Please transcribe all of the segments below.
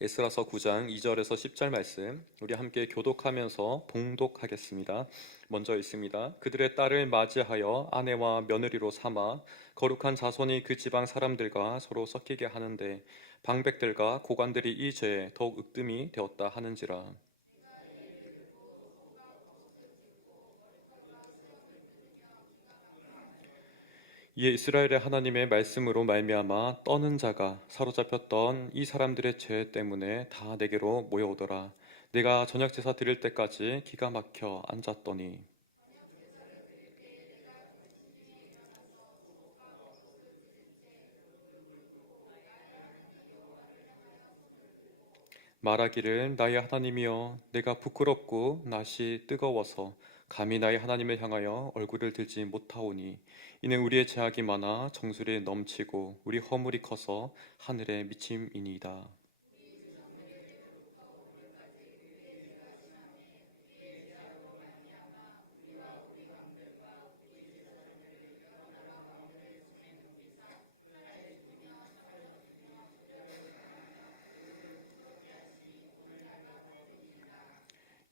에스라서 9장 2절에서 10절 말씀 우리 함께 교독하면서 봉독하겠습니다. 먼저 읽습니다. 그들의 딸을 맞이하여 아내와 며느리로 삼아 거룩한 자손이 그 지방 사람들과 서로 섞이게 하는데 방백들과 고관들이 이 죄에 더욱 으뜸이 되었다 하는지라. 이에 이스라엘의 하나님의 말씀으로 말미암아 떠는 자가 사로잡혔던 이 사람들의 죄 때문에 다 내게로 모여오더라. 내가 저녁 제사 드릴 때까지 기가 막혀 앉았더니 말하기를 나의 하나님이여 내가 부끄럽고 낯이 뜨거워서 감히 나의 하나님을 향하여 얼굴을 들지 못하오니 이는 우리의 죄악이 많아 정수리에 넘치고 우리 허물이 커서 하늘에 미침이니이다.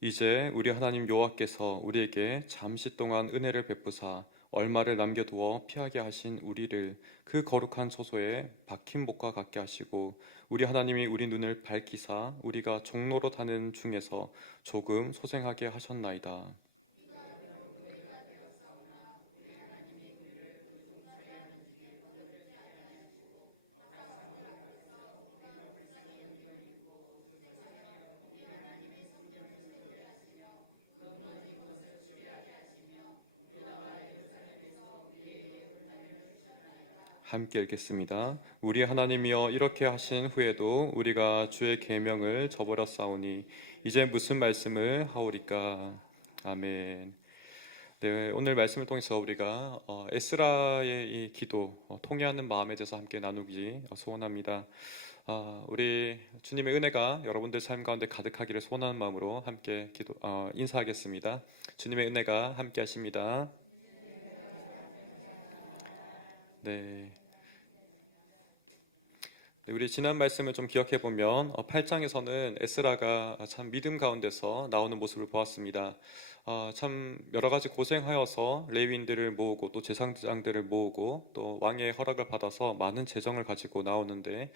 이제 우리 하나님 여호와께서 우리에게 잠시 동안 은혜를 베푸사 얼마를 남겨두어 피하게 하신 우리를 그 거룩한 처소에 박힌 목과 같게 하시고 우리 하나님이 우리 눈을 밝히사 우리가 종로로 타는 중에서 조금 소생하게 하셨나이다. 함께 읽겠습니다. 우리 하나님이여 이렇게 하신 후에도 우리가 주의 계명을 저버렸사오니 이제 무슨 말씀을 하오리까? 아멘. 네, 오늘 말씀을 통해서 우리가 에스라의 이 기도, 통회하는 마음에 대해서 함께 나누기 소원합니다. 우리 주님의 은혜가 여러분들 삶 가운데 가득하기를 소원하는 마음으로 함께 인사하겠습니다. 주님의 은혜가 함께 하십니다. 네. 우리 지난 말씀을 좀 기억해 보면 8장에서는 에스라가 참 믿음 가운데서 나오는 모습을 보았습니다. 참 여러 가지 고생하여서 레위인들을 모으고 또 제사장들을 모으고 또 왕의 허락을 받아서 많은 재정을 가지고 나오는데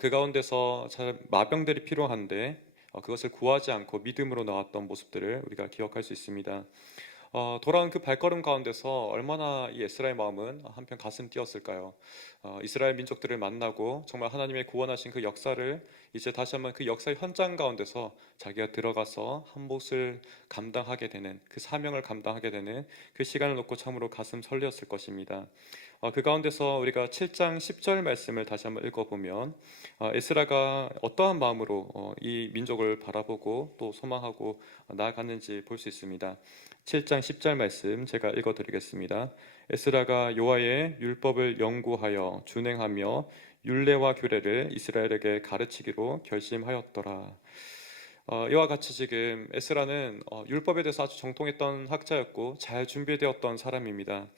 그 가운데서 참 마병들이 필요한데 그것을 구하지 않고 믿음으로 나왔던 모습들을 우리가 기억할 수 있습니다. 돌아온 그 발걸음 가운데서 얼마나 이 에스라의 마음은 한편 가슴 뛰었을까요? 이스라엘 민족들을 만나고 정말 하나님의 구원하신 그 역사를 이제 다시 한번 그 역사의 현장 가운데서 자기가 들어가서 한 몫을 감당하게 되는 그 사명을 감당하게 되는 그 시간을 놓고 참으로 가슴 설레었을 것입니다. 그 가운데서 우리가 7장 10절 말씀을 다시 한번 읽어보면 에스라가 어떠한 마음으로 이 민족을 바라보고 또 소망하고 나아갔는지 볼 수 있습니다. 7장 10절 말씀 제가 읽어드리겠습니다. 에스라가 여호와의 율법을 연구하여 준행하며 율례와 규례를 이스라엘에게 가르치기로 결심하였더라. 이와 같이 지금 에스라는 율법에 대해서 아주 정통했던 학자였고 잘 준비되었던 사람입니다.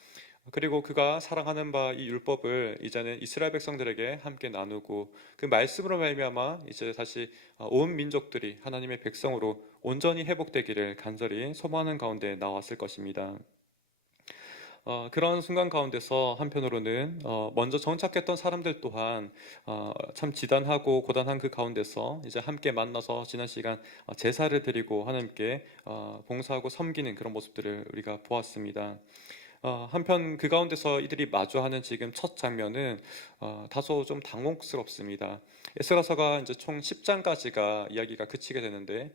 그리고 그가 사랑하는 바 이 율법을 이제는 이스라엘 백성들에게 함께 나누고 그 말씀으로 말미암아 이제 다시 온 민족들이 하나님의 백성으로 온전히 회복되기를 간절히 소망하는 가운데 나왔을 것입니다. 그런 순간 가운데서 한편으로는 먼저 정착했던 사람들 또한 참 지단하고 고단한 그 가운데서 이제 함께 만나서 지난 시간 제사를 드리고 하나님께 봉사하고 섬기는 그런 모습들을 우리가 보았습니다. 한편 그 가운데서 이들이 마주하는 지금 첫 장면은 다소 좀 당혹스럽습니다. 에스라서가 이제 총 10장까지가 이야기가 그치게 되는데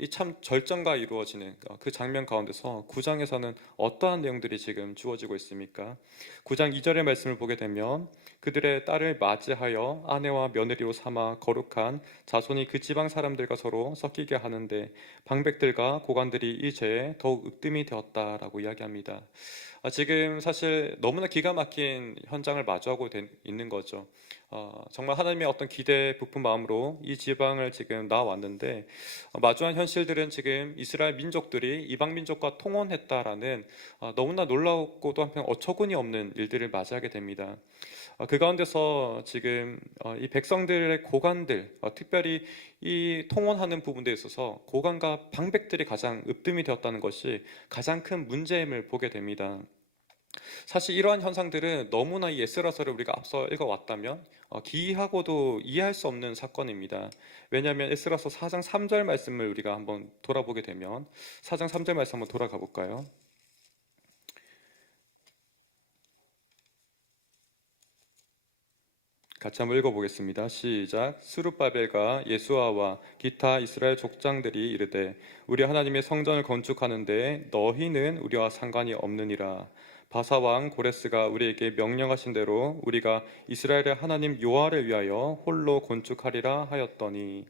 이 참 절정과 이루어지는 그 장면 가운데서 9장에서는 어떠한 내용들이 지금 주어지고 있습니까? 9장 2절의 말씀을 보게 되면 그들의 딸을 맞이하여 아내와 며느리로 삼아 거룩한 자손이 그 지방 사람들과 서로 섞이게 하는데 방백들과 고관들이 이 죄에 더욱 으뜸이 되었다라고 이야기합니다. 지금 사실 너무나 기가 막힌 현장을 마주하고 있는 거죠. 정말 하나님의 어떤 기대에 부푼 마음으로 이 지방을 지금 나왔는데 마주한 현실들은 지금 이스라엘 민족들이 이방 민족과 통혼했다라는 너무나 놀랍고 또 한편 어처구니 없는 일들을 맞이하게 됩니다. 그 가운데서 지금 이 백성들의 고관들, 특별히 이 통혼하는 부분에 있어서 고관과 방백들이 가장 으뜸이 되었다는 것이 가장 큰 문제임을 보게 됩니다. 사실 이러한 현상들은 너무나 이 에스라서를 우리가 앞서 읽어왔다면 기이하고도 이해할 수 없는 사건입니다. 왜냐하면 에스라서 4장 3절 말씀을 우리가 한번 돌아보게 되면 4장 3절 말씀 한번 돌아가 볼까요? 같이 한번 읽어보겠습니다. 시작. 스룹바벨과 예수아와 기타 이스라엘 족장들이 이르되 우리 하나님의 성전을 건축하는데 너희는 우리와 상관이 없느니라. 바사 왕 고레스가 우리에게 명령하신 대로 우리가 이스라엘의 하나님 여호와를 위하여 홀로 건축하리라 하였더니,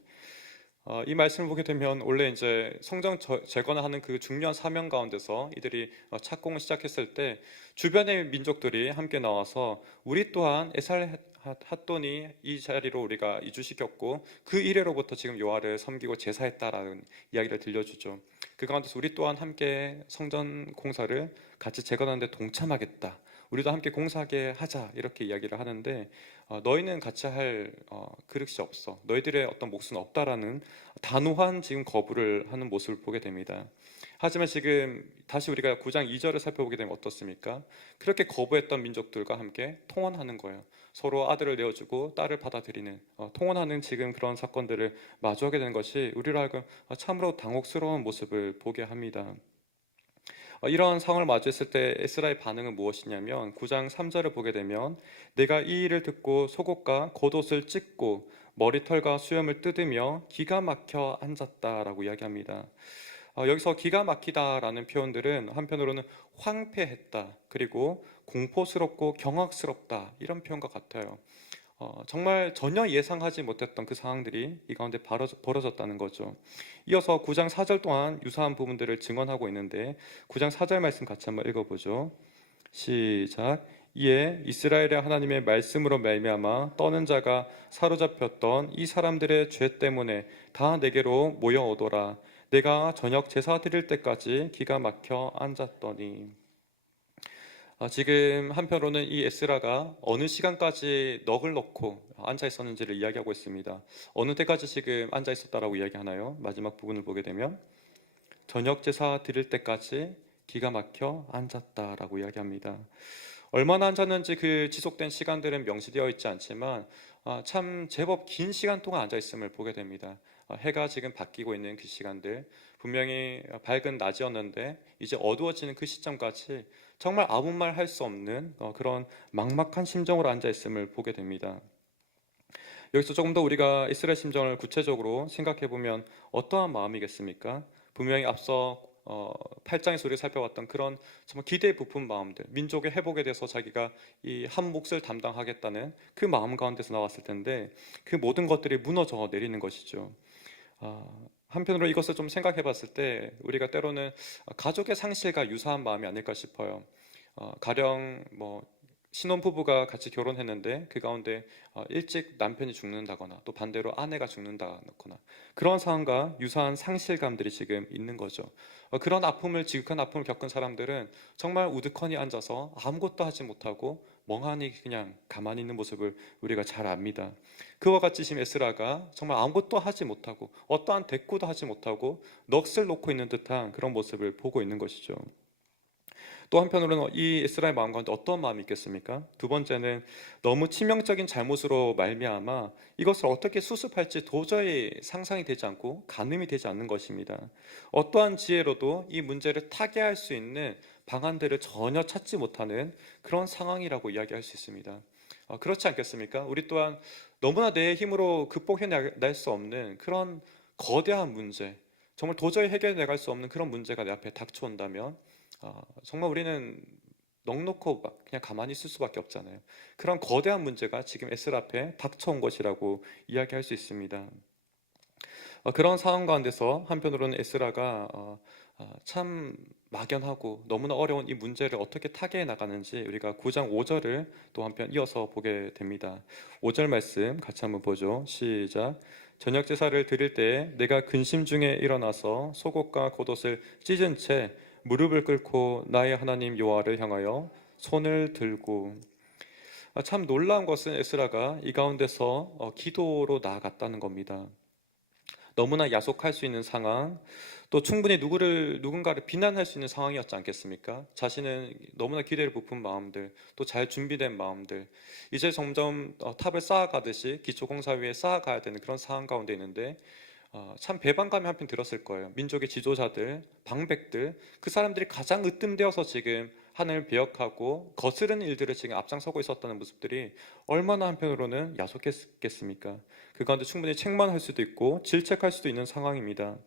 이 말씀을 보게 되면 원래 이제 성전 재건하는 그 중요한 사명 가운데서 이들이 착공을 시작했을 때 주변의 민족들이 함께 나와서 우리 또한 에살 핫돈이 이 자리로 우리가 이주시켰고 그 이래로부터 지금 여호와를 섬기고 제사했다라는 이야기를 들려주죠. 그 가운데서 우리 또한 함께 성전 공사를 같이 재건하는 데 동참하겠다, 우리도 함께 공사하게 하자, 이렇게 이야기를 하는데 너희는 같이 할 그릇이 없어, 너희들의 어떤 몫은 없다라는 단호한 지금 거부를 하는 모습을 보게 됩니다. 하지만 지금 다시 우리가 9장 2절을 살펴보게 되면 어떻습니까? 그렇게 거부했던 민족들과 함께 통혼하는 거예요. 서로 아들을 내어주고 딸을 받아들이는 통혼하는 지금 그런 사건들을 마주하게 되는 것이 우리로 하여금 참으로 당혹스러운 모습을 보게 합니다. 이러한 상황을 마주했을 때 에스라의 반응은 무엇이냐면 9장 3절을 보게 되면 내가 이 일을 듣고 속옷과 겉옷을 찢고 머리털과 수염을 뜯으며 기가 막혀 앉았다라고 이야기합니다. 여기서 기가 막히다라는 표현들은 한편으로는 황폐했다, 그리고 공포스럽고 경악스럽다, 이런 표현과 같아요. 정말 전혀 예상하지 못했던 그 상황들이 이 가운데 벌어졌다는 거죠. 이어서 9장 4절 동안 유사한 부분들을 증언하고 있는데 9장 4절 말씀 같이 한번 읽어보죠. 시작. 이에 이스라엘의 하나님의 말씀으로 말미암아 떠는 자가 사로잡혔던 이 사람들의 죄 때문에 다 내게로 모여오더라. 내가 저녁 제사 드릴 때까지 기가 막혀 앉았더니. 지금 한편으로는 이 에스라가 어느 시간까지 넋을 놓고 앉아 있었는지를 이야기하고 있습니다. 어느 때까지 지금 앉아 있었다라고 이야기하나요? 마지막 부분을 보게 되면 저녁 제사 드릴 때까지 기가 막혀 앉았다라고 이야기합니다. 얼마나 앉았는지 그 지속된 시간들은 명시되어 있지 않지만 참 제법 긴 시간 동안 앉아 있음을 보게 됩니다. 해가 지금 바뀌고 있는 그 시간들, 분명히 밝은 낮이었는데 이제 어두워지는 그 시점까지 정말 아무 말 할 수 없는 그런 막막한 심정으로 앉아 있음을 보게 됩니다. 여기서 조금 더 우리가 이스라엘 심정을 구체적으로 생각해 보면 어떠한 마음이겠습니까? 분명히 앞서 8장에서 우리가 살펴봤던 그런 정말 기대에 부푼 마음들, 민족의 회복에 대해서 자기가 이 한 몫을 담당하겠다는 그 마음 가운데서 나왔을 텐데 그 모든 것들이 무너져 내리는 것이죠. 한편으로 이것을 좀 생각해 봤을 때 우리가 때로는 가족의 상실과 유사한 마음이 아닐까 싶어요. 가령 뭐 신혼부부가 같이 결혼했는데 그 가운데 일찍 남편이 죽는다거나 또 반대로 아내가 죽는다거나 그런 상황과 유사한 상실감들이 지금 있는 거죠. 그런 아픔을, 지극한 아픔을 겪은 사람들은 정말 우두커니 앉아서 아무것도 하지 못하고 멍하니 그냥 가만히 있는 모습을 우리가 잘 압니다. 그와 같이 지금 에스라가 정말 아무것도 하지 못하고 어떠한 대꾸도 하지 못하고 넋을 놓고 있는 듯한 그런 모습을 보고 있는 것이죠. 또 한편으로는 이 에스라의 마음 가운데 어떤 마음이 있겠습니까? 두 번째는 너무 치명적인 잘못으로 말미암아 이것을 어떻게 수습할지 도저히 상상이 되지 않고 가늠이 되지 않는 것입니다. 어떠한 지혜로도 이 문제를 타개할 수 있는 방안들을 전혀 찾지 못하는 그런 상황이라고 이야기할 수 있습니다. 그렇지 않겠습니까? 우리 또한 너무나 내 힘으로 극복해낼 수 없는 그런 거대한 문제, 정말 도저히 해결해 나갈 수 없는 그런 문제가 내 앞에 닥쳐온다면 정말 우리는 넋놓고 그냥 가만히 있을 수밖에 없잖아요. 그런 거대한 문제가 지금 에스라 앞에 닥쳐온 것이라고 이야기할 수 있습니다. 그런 상황 가운데서 한편으로는 에스라가 참 막연하고 너무나 어려운 이 문제를 어떻게 타개해 나가는지 우리가 9장 5절을 또 한편 이어서 보게 됩니다. 5절 말씀 같이 한번 보죠. 시작. 저녁 제사를 드릴 때에 내가 근심 중에 일어나서 속옷과 겉옷을 찢은 채 무릎을 꿇고 나의 하나님 여호와를 향하여 손을 들고. 참 놀라운 것은 에스라가 이 가운데서 기도로 나아갔다는 겁니다. 너무나 야속할 수 있는 상황, 또 충분히 누군가를 비난할 수 있는 상황이었지 않겠습니까? 자신은 너무나 기대를 부푼 마음들, 또 잘 준비된 마음들, 이제 점점 탑을 쌓아가듯이 기초공사 위에 쌓아가야 되는 그런 상황 가운데 있는데, 참 배반감이 한편 들었을 거예요. 민족의 지도자들, 방백들, 그 사람들이 가장 으뜸되어서 지금 하나님을 배역하고 거스르는 일들을 지금 앞장서고 있었다는 모습들이 얼마나 한편으로는 야속했겠습니까? 그 가운데 충분히 책망할 수도 있고 질책할 수도 있는 상황입니다.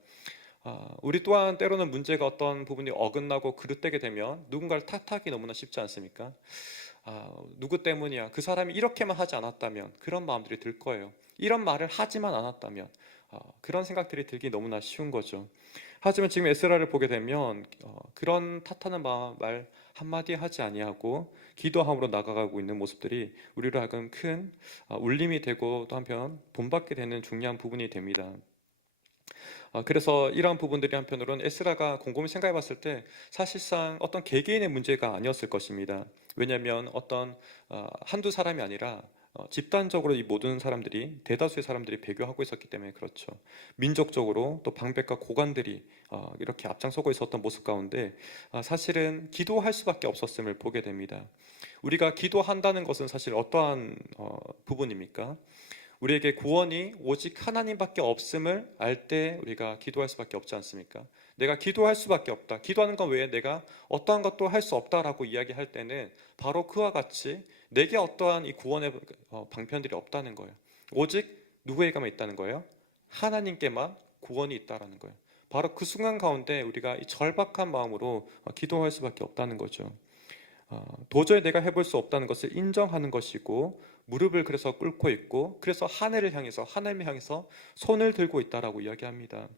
우리 또한 때로는 문제가 어떤 부분이 어긋나고 그릇되게 되면 누군가를 탓하기 너무나 쉽지 않습니까? 누구 때문이야? 그 사람이 이렇게만 하지 않았다면, 그런 마음들이 들 거예요. 이런 말을 하지만 않았다면, 그런 생각들이 들기 너무나 쉬운 거죠. 하지만 지금 에스라를 보게 되면 그런 탓하는 말 한마디 하지 아니하고 기도함으로 나아가고 있는 모습들이 우리로 하여금 큰 울림이 되고 또 한편 본받게 되는 중요한 부분이 됩니다. 그래서 이러한 부분들이 한편으로는 에스라가 곰곰이 생각해 봤을 때 사실상 어떤 개개인의 문제가 아니었을 것입니다. 왜냐하면 어떤 한두 사람이 아니라 집단적으로 이 모든 사람들이, 대다수의 사람들이 배교하고 있었기 때문에 그렇죠. 민족적으로 또 방백과 고관들이 이렇게 앞장서고 있었던 모습 가운데 사실은 기도할 수밖에 없었음을 보게 됩니다. 우리가 기도한다는 것은 사실 어떠한 부분입니까? 우리에게 구원이 오직 하나님밖에 없음을 알 때 우리가 기도할 수밖에 없지 않습니까? 내가 기도할 수밖에 없다. 기도하는 것 외에 내가 어떠한 것도 할 수 없다라고 이야기할 때는 바로 그와 같이 내게 어떠한 이 구원의 방편들이 없다는 거예요. 오직 누구에게만 있다는 거예요? 하나님께만 구원이 있다라는 거예요. 바로 그 순간 가운데 우리가 이 절박한 마음으로 기도할 수밖에 없다는 거죠. 도저히 내가 해볼 수 없다는 것을 인정하는 것이고 무릎을 그래서 꿇고 있고 그래서 하늘을 향해서 하나님을 향해서 손을 들고 있다라고 이야기합니다.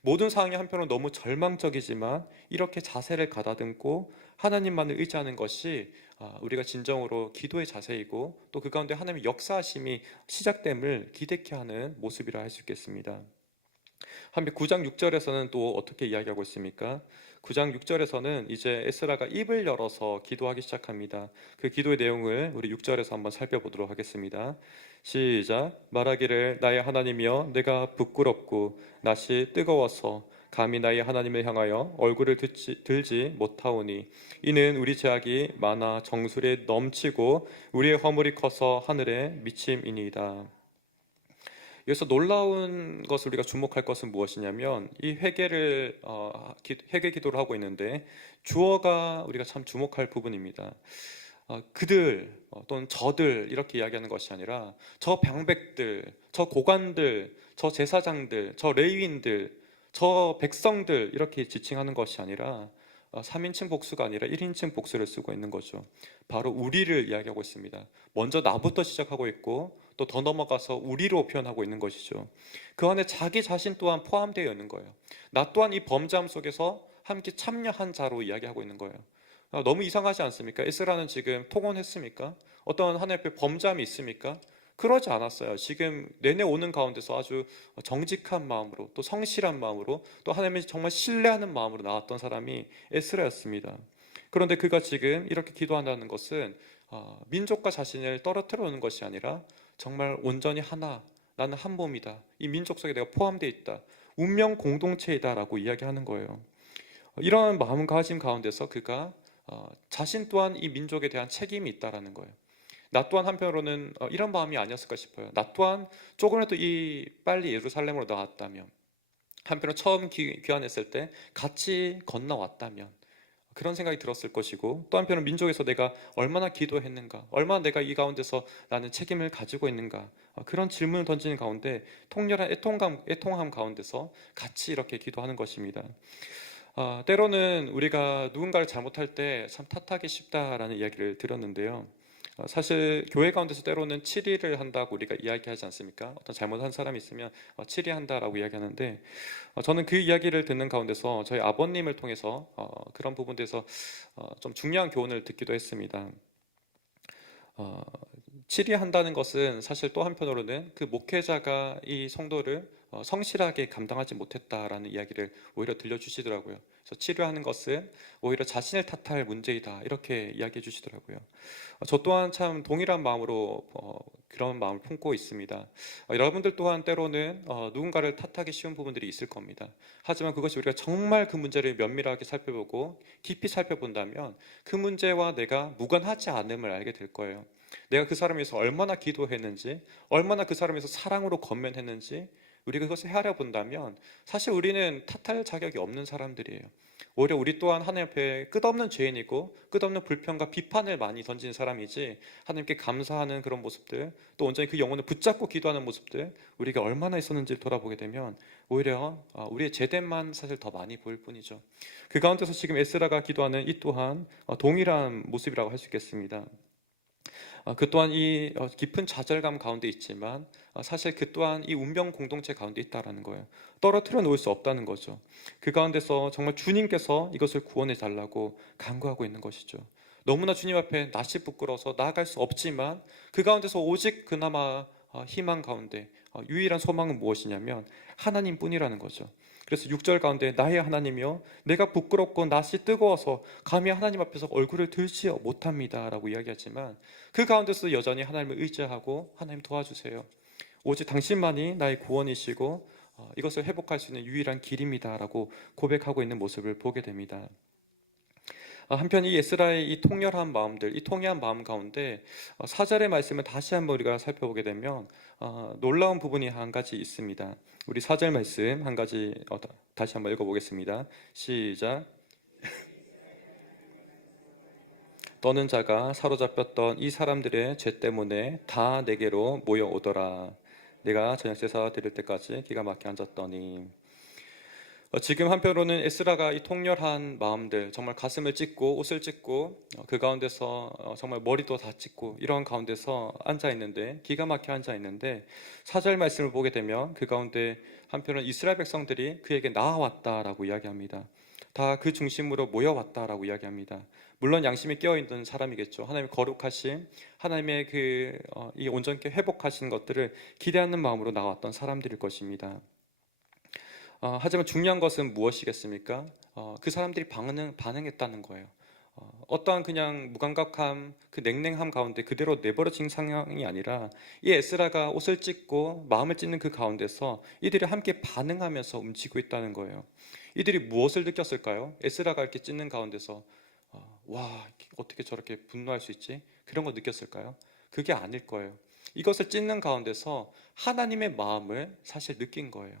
모든 상황이 한편으로 너무 절망적이지만 이렇게 자세를 가다듬고 하나님만을 의지하는 것이 우리가 진정으로 기도의 자세이고 또 그 가운데 하나님의 역사하심이 시작됨을 기대케 하는 모습이라 할 수 있겠습니다. 한편 9장 6절에서는 또 어떻게 이야기하고 있습니까? 9장 6절에서는 이제 에스라가 입을 열어서 기도하기 시작합니다. 그 기도의 내용을 우리 6절에서 한번 살펴보도록 하겠습니다. 시작. 말하기를 나의 하나님이여 내가 부끄럽고 낯이 뜨거워서 감히 나의 하나님을 향하여 얼굴을 들지 못하오니 이는 우리 죄악이 많아 정수리에 넘치고 우리의 허물이 커서 하늘에 미침이니이다. 여기서 놀라운 것을 우리가 주목할 것은 무엇이냐면 이 회개 기도를 하고 있는데 주어가 우리가 참 주목할 부분입니다. 그들 또는 저들 이렇게 이야기하는 것이 아니라 저 병백들, 저 고관들, 저 제사장들, 저 레위인들, 저 백성들 이렇게 지칭하는 것이 아니라 3인칭 복수가 아니라 1인칭 복수를 쓰고 있는 거죠. 바로 우리를 이야기하고 있습니다. 먼저 나부터 시작하고 있고 또 더 넘어가서 우리로 표현하고 있는 것이죠. 그 안에 자기 자신 또한 포함되어 있는 거예요. 나 또한 이 범죄함 속에서 함께 참여한 자로 이야기하고 있는 거예요. 너무 이상하지 않습니까? 에스라는 지금 통혼했습니까? 어떤 하나님 앞에 범죄함이 있습니까? 그러지 않았어요. 지금 내내 오는 가운데서 아주 정직한 마음으로 또 성실한 마음으로 또 하나님을 정말 신뢰하는 마음으로 나왔던 사람이 에스라였습니다. 그런데 그가 지금 이렇게 기도한다는 것은 민족과 자신을 떨어뜨려 놓는 것이 아니라 정말 온전히 하나, 나는 한 몸이다. 이 민족 속에 내가 포함되어 있다. 운명 공동체이다라고 이야기하는 거예요. 이런 마음가짐 가운데서 그가 자신 또한 이 민족에 대한 책임이 있다라는 거예요. 나 또한 한편으로는 이런 마음이 아니었을까 싶어요. 나 또한 조금이라도 빨리 예루살렘으로 나왔다면, 한편으로 처음 귀환했을 때 같이 건너왔다면 그런 생각이 들었을 것이고, 또 한편으로 민족에서 내가 얼마나 기도했는가, 얼마나 내가 이 가운데서 나는 책임을 가지고 있는가, 그런 질문을 던지는 가운데 통렬한 애통함 가운데서 같이 이렇게 기도하는 것입니다. 때로는 우리가 누군가를 잘못할 때 참 탓하기 쉽다라는 이야기를 들었는데요. 사실 교회 가운데서 때로는 치리를 한다고 우리가 이야기하지 않습니까? 어떤 잘못한 사람이 있으면 치리한다라고 이야기하는데, 저는 그 이야기를 듣는 가운데서 저희 아버님을 통해서 그런 부분에서 좀 중요한 교훈을 듣기도 했습니다. 어, 치리한다는 것은 사실 또 한편으로는 그 목회자가 이 성도를 성실하게 감당하지 못했다라는 이야기를 오히려 들려주시더라고요. 그래서 치료하는 것은 오히려 자신을 탓할 문제이다, 이렇게 이야기해 주시더라고요. 저 또한 참 동일한 마음으로 그런 마음을 품고 있습니다. 여러분들 또한 때로는 누군가를 탓하기 쉬운 부분들이 있을 겁니다. 하지만 그것이 우리가 정말 그 문제를 면밀하게 살펴보고 깊이 살펴본다면 그 문제와 내가 무관하지 않음을 알게 될 거예요. 내가 그 사람에 서 얼마나 기도했는지, 얼마나 그 사람에서 사랑으로 건면했는지 우리가 그것을 헤아려 본다면 사실 우리는 탓할 자격이 없는 사람들이에요. 오히려 우리 또한 하나님 앞에 끝없는 죄인이고 끝없는 불평과 비판을 많이 던지는 사람이지, 하나님께 감사하는 그런 모습들, 또 온전히 그 영혼을 붙잡고 기도하는 모습들, 우리가 얼마나 있었는지를 돌아보게 되면 오히려 우리의 죄됨만 사실 더 많이 보일 뿐이죠. 그 가운데서 지금 에스라가 기도하는 이 또한 동일한 모습이라고 할 수 있겠습니다. 그 또한 이 깊은 좌절감 가운데 있지만 사실 그 또한 이 운명 공동체 가운데 있다라는 거예요. 떨어뜨려 놓을 수 없다는 거죠. 그 가운데서 정말 주님께서 이것을 구원해 달라고 간구하고 있는 것이죠. 너무나 주님 앞에 낯이 부끄러워서 나아갈 수 없지만 그 가운데서 오직 그나마 희망 가운데 유일한 소망은 무엇이냐면 하나님뿐이라는 거죠. 그래서 6절 가운데 나의 하나님이여 내가 부끄럽고 낯이 뜨거워서 감히 하나님 앞에서 얼굴을 들지 못합니다 라고 이야기하지만, 그 가운데서 여전히 하나님을 의지하고 하나님 도와주세요, 오직 당신만이 나의 구원이시고 이것을 회복할 수 있는 유일한 길입니다 라고 고백하고 있는 모습을 보게 됩니다. 한편 이 에스라의 이 통렬한 마음들, 이 통쾌한 마음 가운데 4절의 말씀을 다시 한번 우리가 살펴보게 되면 놀라운 부분이 한 가지 있습니다. 우리 4절 말씀 한 가지 다시 한번 읽어보겠습니다. 시작. 떠는 자가 사로잡혔던 이 사람들의 죄 때문에 다 내게로 모여오더라. 내가 저녁제사 드릴 때까지 기가 막혀 앉았더니. 지금 한편으로는 에스라가 이 통렬한 마음들, 정말 가슴을 찢고 옷을 찢고 그 가운데서 정말 머리도 다 찢고 이러한 가운데서 앉아 있는데, 기가 막혀 앉아 있는데, 4절 말씀을 보게 되면 그 가운데 한편은 이스라엘 백성들이 그에게 나아왔다라고 이야기합니다. 다 그 중심으로 모여왔다라고 이야기합니다. 물론 양심이 깨어있는 사람이겠죠. 하나님의 거룩하심, 하나님의 이 온전케 회복하시는 것들을 기대하는 마음으로 나왔던 사람들일 것입니다. 하지만 중요한 것은 무엇이겠습니까? 그 사람들이 반응했다는 거예요. 어떠한 그냥 무감각함, 그 냉랭함 가운데 그대로 내버려진 상황이 아니라 이 에스라가 옷을 찢고 마음을 찢는 그 가운데서 이들이 함께 반응하면서 움직이고 있다는 거예요. 이들이 무엇을 느꼈을까요? 에스라가 이렇게 찢는 가운데서 와, 어떻게 저렇게 분노할 수 있지? 그런 거 느꼈을까요? 그게 아닐 거예요. 이것을 찢는 가운데서 하나님의 마음을 사실 느낀 거예요.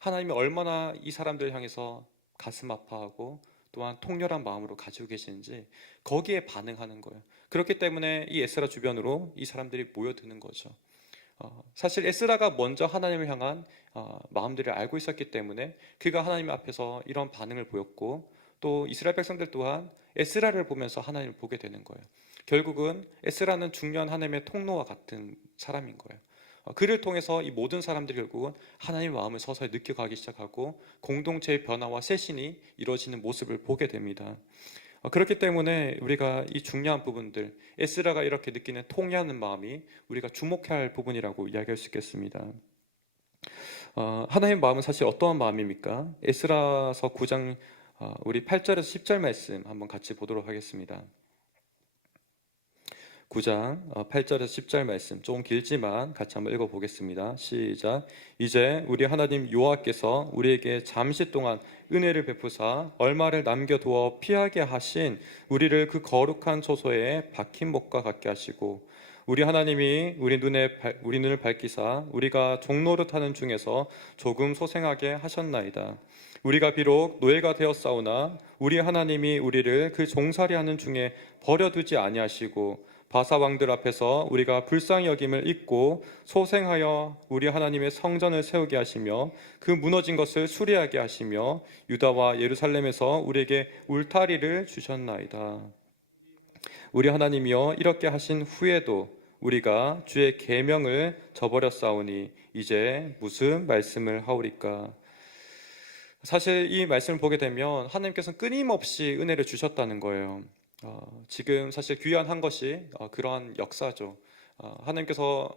하나님이 얼마나 이 사람들 향해서 가슴 아파하고 또한 통렬한 마음으로 가지고 계시는지 거기에 반응하는 거예요. 그렇기 때문에 이 에스라 주변으로 이 사람들이 모여드는 거죠. 사실 에스라가 먼저 하나님을 향한 마음들을 알고 있었기 때문에 그가 하나님 앞에서 이런 반응을 보였고, 또 이스라엘 백성들 또한 에스라를 보면서 하나님을 보게 되는 거예요. 결국은 에스라는 중요한 하나님의 통로와 같은 사람인 거예요. 그를 통해서 이 모든 사람들이 결국은 하나님의 마음을 서서히 느껴가기 시작하고 공동체의 변화와 쇄신이 이루어지는 모습을 보게 됩니다. 그렇기 때문에 우리가 이 중요한 부분들, 에스라가 이렇게 느끼는 통쾌하는 마음이 우리가 주목해야 할 부분이라고 이야기할 수 있겠습니다. 하나님의 마음은 사실 어떠한 마음입니까? 에스라서 9장 우리 8절에서 10절 말씀 한번 같이 보도록 하겠습니다. 9장 8절에서 10절 말씀 조금 길지만 같이 한번 읽어보겠습니다. 시작. 이제 우리 하나님 여호와께서 우리에게 잠시 동안 은혜를 베푸사 얼마를 남겨두어 피하게 하신 우리를 그 거룩한 초소에 박힌 목과 같게 하시고, 우리 하나님이 우리 눈을 밝히사 우리가 종노릇하는 중에서 조금 소생하게 하셨나이다. 우리가 비록 노예가 되었사오나 우리 하나님이 우리를 그 종살이하는 중에 버려두지 아니하시고 바사 왕들 앞에서 우리가 불쌍히 여김을 잊고 소생하여 우리 하나님의 성전을 세우게 하시며 그 무너진 것을 수리하게 하시며 유다와 예루살렘에서 우리에게 울타리를 주셨나이다. 우리 하나님이여 이렇게 하신 후에도 우리가 주의 계명을 저버렸사오니 이제 무슨 말씀을 하오리까? 사실 이 말씀을 보게 되면 하나님께서는 끊임없이 은혜를 주셨다는 거예요. 지금 사실 귀환한 것이 그러한 역사죠. 하나님께서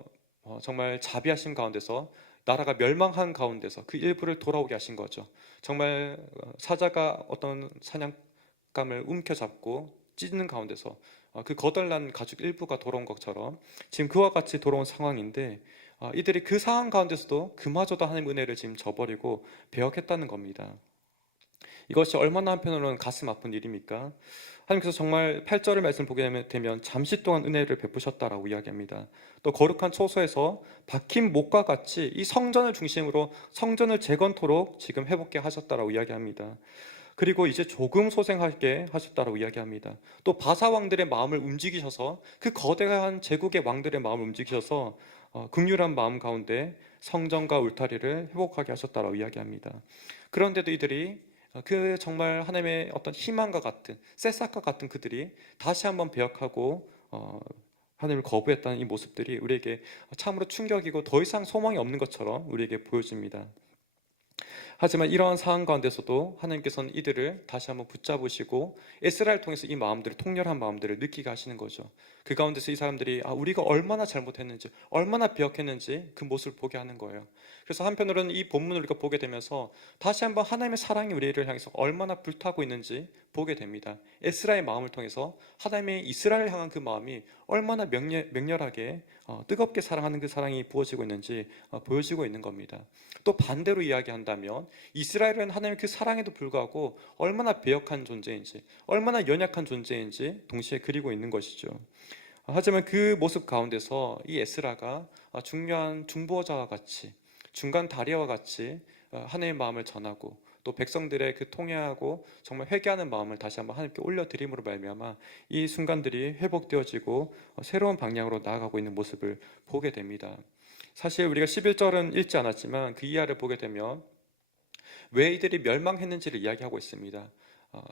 정말 자비하신 가운데서 나라가 멸망한 가운데서 그 일부를 돌아오게 하신 거죠. 정말 사자가 어떤 사냥감을 움켜잡고 찢는 가운데서 그 거덜난 가죽 일부가 돌아온 것처럼 지금 그와 같이 돌아온 상황인데, 이들이 그 상황 가운데서도 그마저도 하나님의 은혜를 지금 저버리고 배역했다는 겁니다. 이것이 얼마나 한편으로는 가슴 아픈 일입니까? 하나님께서 정말 8절의 말씀 보게 되면 잠시 동안 은혜를 베푸셨다라고 이야기합니다. 또 거룩한 초소에서 박힌 목과 같이 이 성전을 중심으로 성전을 재건토록 지금 회복케 하셨다라고 이야기합니다. 그리고 이제 조금 소생하게 하셨다라고 이야기합니다. 또 바사 왕들의 마음을 움직이셔서 그 거대한 제국의 왕들의 마음을 움직이셔서 긍휼한 마음 가운데 성전과 울타리를 회복하게 하셨다라고 이야기합니다. 그런데도 이들이 그 정말 하나님의 어떤 희망과 같은 새싹과 같은 그들이 다시 한번 배역하고 하나님을 거부했다는 이 모습들이 우리에게 참으로 충격이고 더 이상 소망이 없는 것처럼 우리에게 보여집니다. 하지만 이러한 상황 가운데서도 하나님께서는 이들을 다시 한번 붙잡으시고 에스라를 통해서 이 마음들을, 통렬한 마음들을 느끼게 하시는 거죠. 그 가운데서 이 사람들이 우리가 얼마나 잘못했는지, 얼마나 배역했는지 그 모습을 보게 하는 거예요. 그래서 한편으로는 이 본문을 우리가 보게 되면서 다시 한번 하나님의 사랑이 우리를 향해서 얼마나 불타고 있는지 보게 됩니다. 에스라의 마음을 통해서 하나님의 이스라엘을 향한 그 마음이 얼마나 맹렬하게 뜨겁게 사랑하는 그 사랑이 부어지고 있는지 보여지고 있는 겁니다. 또 반대로 이야기한다면 이스라엘은 하나님의 그 사랑에도 불구하고 얼마나 배역한 존재인지, 얼마나 연약한 존재인지 동시에 그리고 있는 것이죠. 하지만 그 모습 가운데서 이 에스라가 중요한 중보자와 같이, 중간 다리와 같이 하나님의 마음을 전하고 또 백성들의 그 통회하고 정말 회개하는 마음을 다시 한번 하나님께 올려드림으로 말미암아 이 순간들이 회복되어지고 새로운 방향으로 나아가고 있는 모습을 보게 됩니다. 사실 우리가 11절은 읽지 않았지만 그 이하를 보게 되면 왜 이들이 멸망했는지를 이야기하고 있습니다.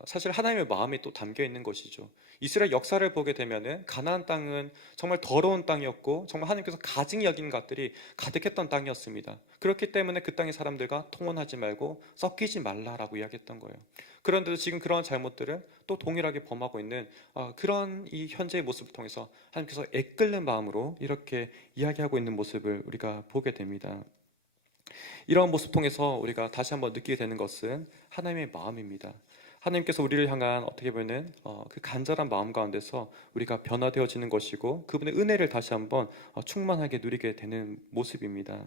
사실 하나님의 마음이 또 담겨 있는 것이죠. 이스라엘 역사를 보게 되면은 가나안 땅은 정말 더러운 땅이었고 정말 하나님께서 가증히 여긴 것들이 가득했던 땅이었습니다. 그렇기 때문에 그 땅의 사람들과 통혼하지 말고 섞이지 말라라고 이야기했던 거예요. 그런데도 지금 그러한 잘못들을 또 동일하게 범하고 있는 그런 이 현재의 모습을 통해서 하나님께서 애끓는 마음으로 이렇게 이야기하고 있는 모습을 우리가 보게 됩니다. 이러한 모습 통해서 우리가 다시 한번 느끼게 되는 것은 하나님의 마음입니다. 하나님께서 우리를 향한 어떻게 보면 그 간절한 마음 가운데서 우리가 변화되어지는 것이고 그분의 은혜를 다시 한번 충만하게 누리게 되는 모습입니다.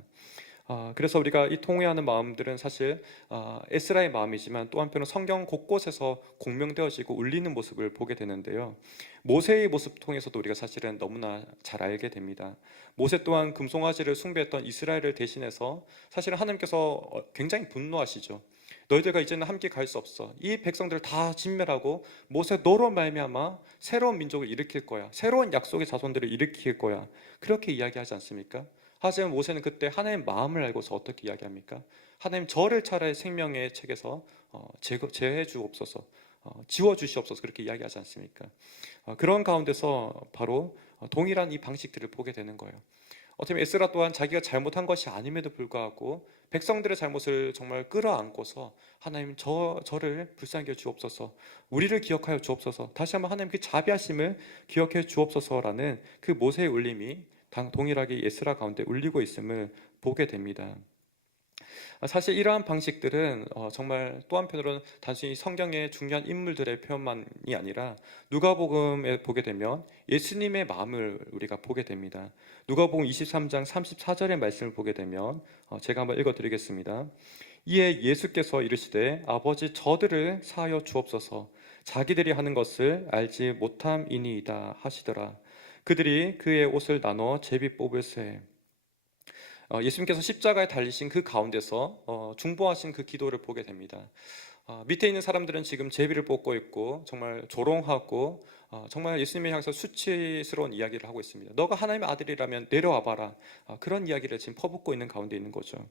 그래서 우리가 이 통회하는 마음들은 사실 에스라의 마음이지만 또 한편으로 성경 곳곳에서 공명되어지고 울리는 모습을 보게 되는데요. 모세의 모습 통해서도 우리가 사실은 너무나 잘 알게 됩니다. 모세 또한 금송아지를 숭배했던 이스라엘을 대신해서 사실은 하나님께서 굉장히 분노하시죠. 너희들과 이제는 함께 갈 수 없어. 이 백성들을 다 진멸하고 모세 너로 말미암아 새로운 민족을 일으킬 거야. 새로운 약속의 자손들을 일으킬 거야. 그렇게 이야기하지 않습니까? 하지만 모세는 그때 하나님의 마음을 알고서 어떻게 이야기합니까? 하나님 저를 차라리 생명의 책에서 제해 주옵소서, 지워 주시옵소서 그렇게 이야기하지 않습니까? 그런 가운데서 바로 동일한 이 방식들을 보게 되는 거예요. 어떻게 보면 에스라 또한 자기가 잘못한 것이 아님에도 불구하고 백성들의 잘못을 정말 끌어안고서 하나님 저를 불쌍히 주옵소서, 우리를 기억하여 주옵소서, 다시 한번 하나님 그 자비하심을 기억해 주옵소서라는 그 모세의 울림이 동일하게 에스라 가운데 울리고 있음을 보게 됩니다. 사실 이러한 방식들은 정말 또 한편으로는 단순히 성경의 중요한 인물들의 표현만이 아니라 누가복음에 보게 되면 예수님의 마음을 우리가 보게 됩니다. 누가복음 23장 34절의 말씀을 보게 되면 제가 한번 읽어드리겠습니다. 이에 예수께서 이르시되 아버지 저들을 사하여 주옵소서, 자기들이 하는 것을 알지 못함이니이다 하시더라. 그들이 그의 옷을 나눠 제비 뽑을세. 예수님께서 십자가에 달리신 그 가운데서 중보하신 그 기도를 보게 됩니다. 밑에 있는 사람들은 지금 제비를 뽑고 있고 정말 조롱하고 정말 예수님을 향해서 수치스러운 이야기를 하고 있습니다. 너가 하나님의 아들이라면 내려와 봐라. 그런 이야기를 지금 퍼붓고 있는 가운데 있는 거죠.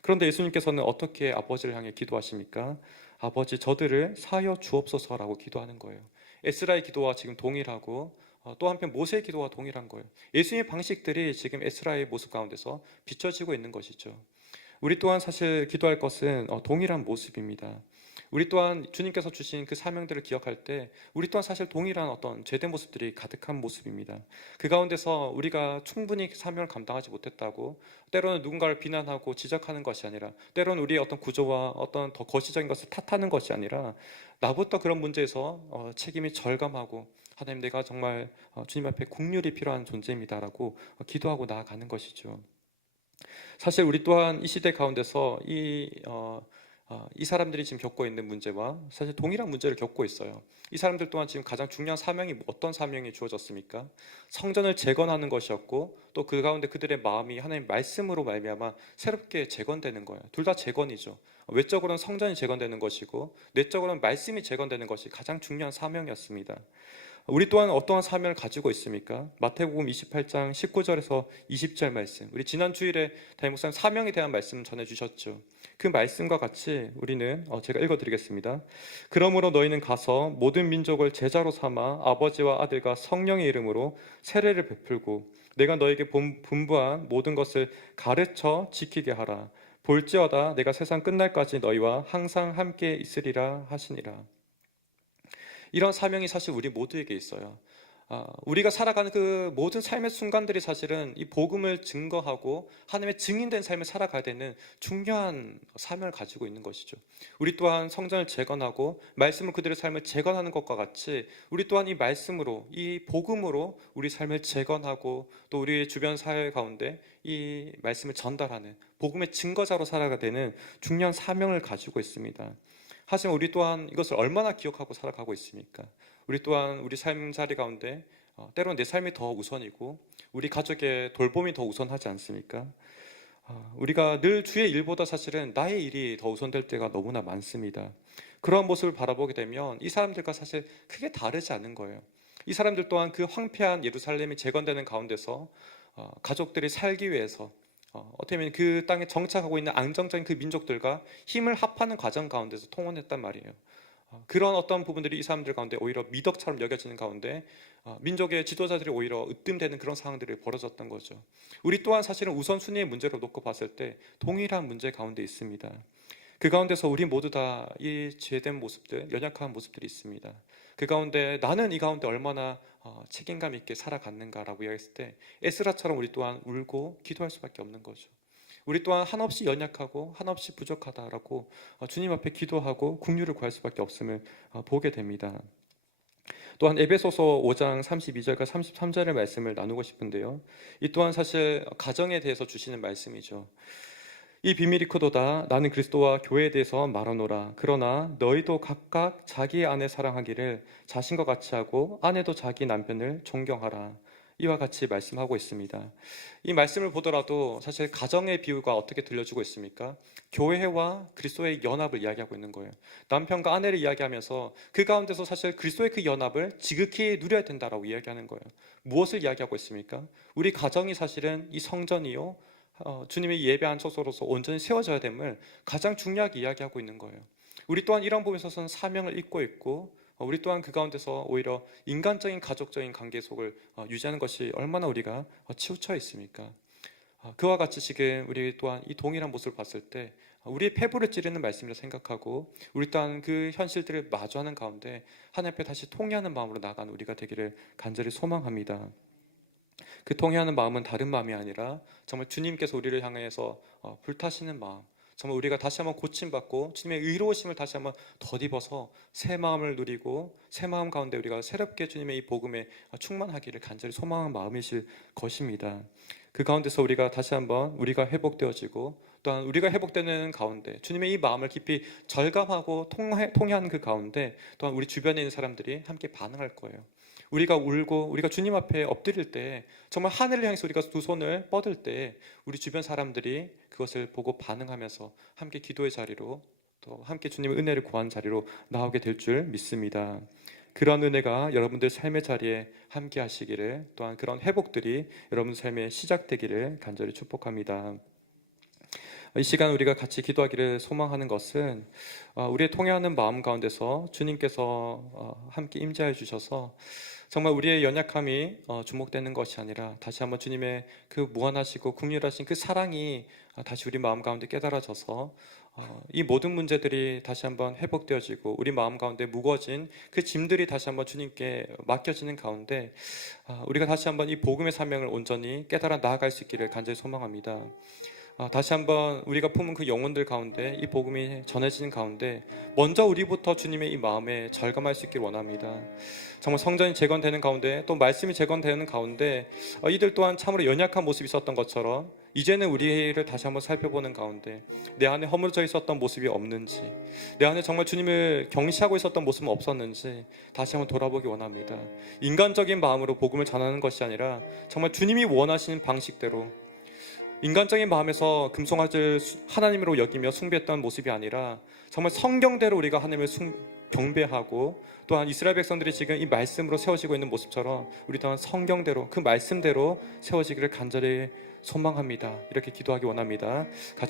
그런데 예수님께서는 어떻게 아버지를 향해 기도하십니까? 아버지 저들을 사하여 주옵소서라고 기도하는 거예요. 에스라의 기도와 지금 동일하고 또 한편 모세의 기도와 동일한 거예요. 예수님의 방식들이 지금 에스라의 모습 가운데서 비춰지고 있는 것이죠. 우리 또한 사실 기도할 것은 동일한 모습입니다. 우리 또한 주님께서 주신 그 사명들을 기억할 때 우리 또한 사실 동일한 어떤 죄된 모습들이 가득한 모습입니다. 그 가운데서 우리가 충분히 사명을 감당하지 못했다고 때로는 누군가를 비난하고 지적하는 것이 아니라, 때로는 우리의 어떤 구조와 어떤 더 거시적인 것을 탓하는 것이 아니라, 나부터 그런 문제에서 책임이 절감하고, 하나님, 내가 정말 주님 앞에 긍휼이 필요한 존재입니다라고 기도하고 나아가는 것이죠. 사실 우리 또한 이 시대 가운데서 이 사람들이 지금 겪고 있는 문제와 사실 동일한 문제를 겪고 있어요. 이 사람들 또한 지금 가장 중요한 사명이 어떤 사명이 주어졌습니까? 성전을 재건하는 것이었고, 또 그 가운데 그들의 마음이 하나님 말씀으로 말미암아 새롭게 재건되는 거예요. 둘 다 재건이죠. 외적으로는 성전이 재건되는 것이고, 내적으로는 말씀이 재건되는 것이 가장 중요한 사명이었습니다. 우리 또한 어떠한 사명을 가지고 있습니까? 마태복음 28장 19절에서 20절 말씀, 우리 지난 주일에 담임 목사님 사명에 대한 말씀 전해주셨죠. 그 말씀과 같이 우리는 제가 읽어드리겠습니다. 그러므로 너희는 가서 모든 민족을 제자로 삼아 아버지와 아들과 성령의 이름으로 세례를 베풀고 내가 너에게 분부한 모든 것을 가르쳐 지키게 하라. 볼지어다 내가 세상 끝날까지 너희와 항상 함께 있으리라 하시니라. 이런 사명이 사실 우리 모두에게 있어요. 우리가 살아가는 그 모든 삶의 순간들이 사실은 이 복음을 증거하고 하나님의 증인된 삶을 살아가야 되는 중요한 사명을 가지고 있는 것이죠. 우리 또한 성전을 재건하고 말씀을 그들의 삶을 재건하는 것과 같이 우리 또한 이 말씀으로, 이 복음으로 우리 삶을 재건하고 또 우리 주변 사회 가운데 이 말씀을 전달하는 복음의 증거자로 살아가야 되는 중요한 사명을 가지고 있습니다. 하지만 우리 또한 이것을 얼마나 기억하고 살아가고 있습니까? 우리 또한 우리 삶 자리 가운데 때로는 내 삶이 더 우선이고 우리 가족의 돌봄이 더 우선하지 않습니까? 우리가 늘 주의 일보다 사실은 나의 일이 더 우선될 때가 너무나 많습니다. 그러한 모습을 바라보게 되면 이 사람들과 사실 크게 다르지 않은 거예요. 이 사람들 또한 그 황폐한 예루살렘이 재건되는 가운데서 가족들이 살기 위해서 어떻게 보면 그 땅에 정착하고 있는 안정적인 그 민족들과 힘을 합하는 과정 가운데서 통원했단 말이에요. 그런 어떤 부분들이 이 사람들 가운데 오히려 미덕처럼 여겨지는 가운데 민족의 지도자들이 오히려 으뜸되는 그런 상황들이 벌어졌던 거죠. 우리 또한 사실은 우선순위의 문제로 놓고 봤을 때 동일한 문제 가운데 있습니다. 그 가운데서 우리 모두 다 이 죄된 모습들, 연약한 모습들이 있습니다. 그 가운데 나는 이 가운데 얼마나 책임감 있게 살아갔는가라고 이야기했을 때 에스라처럼 우리 또한 울고 기도할 수밖에 없는 거죠. 우리 또한 한없이 연약하고 한없이 부족하다라고 주님 앞에 기도하고 긍휼을 구할 수밖에 없음을 보게 됩니다. 또한 에베소서 5장 32절과 33절의 말씀을 나누고 싶은데요. 이 또한 사실 가정에 대해서 주시는 말씀이죠. 이 비밀이 크도다. 나는 그리스도와 교회에 대해서 말하노라. 그러나 너희도 각각 자기 아내 사랑하기를 자신과 같이 하고 아내도 자기 남편을 존경하라. 이와 같이 말씀하고 있습니다. 이 말씀을 보더라도 사실 가정의 비유가 어떻게 들려주고 있습니까? 교회와 그리스도의 연합을 이야기하고 있는 거예요. 남편과 아내를 이야기하면서 그 가운데서 사실 그리스도의 그 연합을 지극히 누려야 된다라고 이야기하는 거예요. 무엇을 이야기하고 있습니까? 우리 가정이 사실은 이 성전이요, 주님의 예배한 처소로서 온전히 세워져야 됨을 가장 중요하게 이야기하고 있는 거예요. 우리 또한 이런 부분에 있어서는 사명을 잇고 있고 우리 또한 그 가운데서 오히려 인간적인 가족적인 관계 속을 유지하는 것이 얼마나 우리가 치우쳐 있습니까? 그와 같이 지금 우리 또한 이 동일한 모습을 봤을 때 우리의 폐부를 찌르는 말씀이라 생각하고 우리 또한 그 현실들을 마주하는 가운데 하나님 앞에 다시 통회하는 마음으로 나가는 우리가 되기를 간절히 소망합니다. 그 통회하는 마음은 다른 마음이 아니라 정말 주님께서 우리를 향해서 불타시는 마음, 정말 우리가 다시 한번 고침받고 주님의 의로우심을 다시 한번 덧입어서 새 마음을 누리고 새 마음 가운데 우리가 새롭게 주님의 이 복음에 충만하기를 간절히 소망하는 마음이실 것입니다. 그 가운데서 우리가 다시 한번 우리가 회복되어지고 또한 우리가 회복되는 가운데 주님의 이 마음을 깊이 절감하고 통회하는 그 가운데 또한 우리 주변에 있는 사람들이 함께 반응할 거예요. 우리가 울고 우리가 주님 앞에 엎드릴 때 정말 하늘을 향해서 우리가 두 손을 뻗을 때 우리 주변 사람들이 그것을 보고 반응하면서 함께 기도의 자리로 또 함께 주님의 은혜를 구하는 자리로 나오게 될 줄 믿습니다. 그런 은혜가 여러분들 삶의 자리에 함께 하시기를, 또한 그런 회복들이 여러분 삶에 시작되기를 간절히 축복합니다. 이 시간 우리가 같이 기도하기를 소망하는 것은 우리의 통회하는 마음 가운데서 주님께서 함께 임재해 주셔서 정말 우리의 연약함이 주목되는 것이 아니라 다시 한번 주님의 그 무한하시고 긍휼하신 그 사랑이 다시 우리 마음 가운데 깨달아져서 이 모든 문제들이 다시 한번 회복되어지고 우리 마음 가운데 무거워진 그 짐들이 다시 한번 주님께 맡겨지는 가운데 우리가 다시 한번 이 복음의 사명을 온전히 깨달아 나아갈 수 있기를 간절히 소망합니다. 다시 한번 우리가 품은 그 영혼들 가운데 이 복음이 전해지는 가운데 먼저 우리부터 주님의 이 마음에 절감할 수 있길 원합니다. 정말 성전이 재건되는 가운데 또 말씀이 재건되는 가운데 이들 또한 참으로 연약한 모습이 있었던 것처럼 이제는 우리를 다시 한번 살펴보는 가운데 내 안에 허물어져 있었던 모습이 없는지, 내 안에 정말 주님을 경시하고 있었던 모습은 없었는지 다시 한번 돌아보기 원합니다. 인간적인 마음으로 복음을 전하는 것이 아니라 정말 주님이 원하시는 방식대로 인간적인 마음에서 금송아지를 하나님으로 여기며 숭배했던 모습이 아니라 정말 성경대로 우리가 하나님을 경배하고 또한 이스라엘 백성들이 지금 이 말씀으로 세워지고 있는 모습처럼 우리 또한 성경대로 그 말씀대로 세워지기를 간절히 소망합니다. 이렇게 기도하기 원합니다. 같이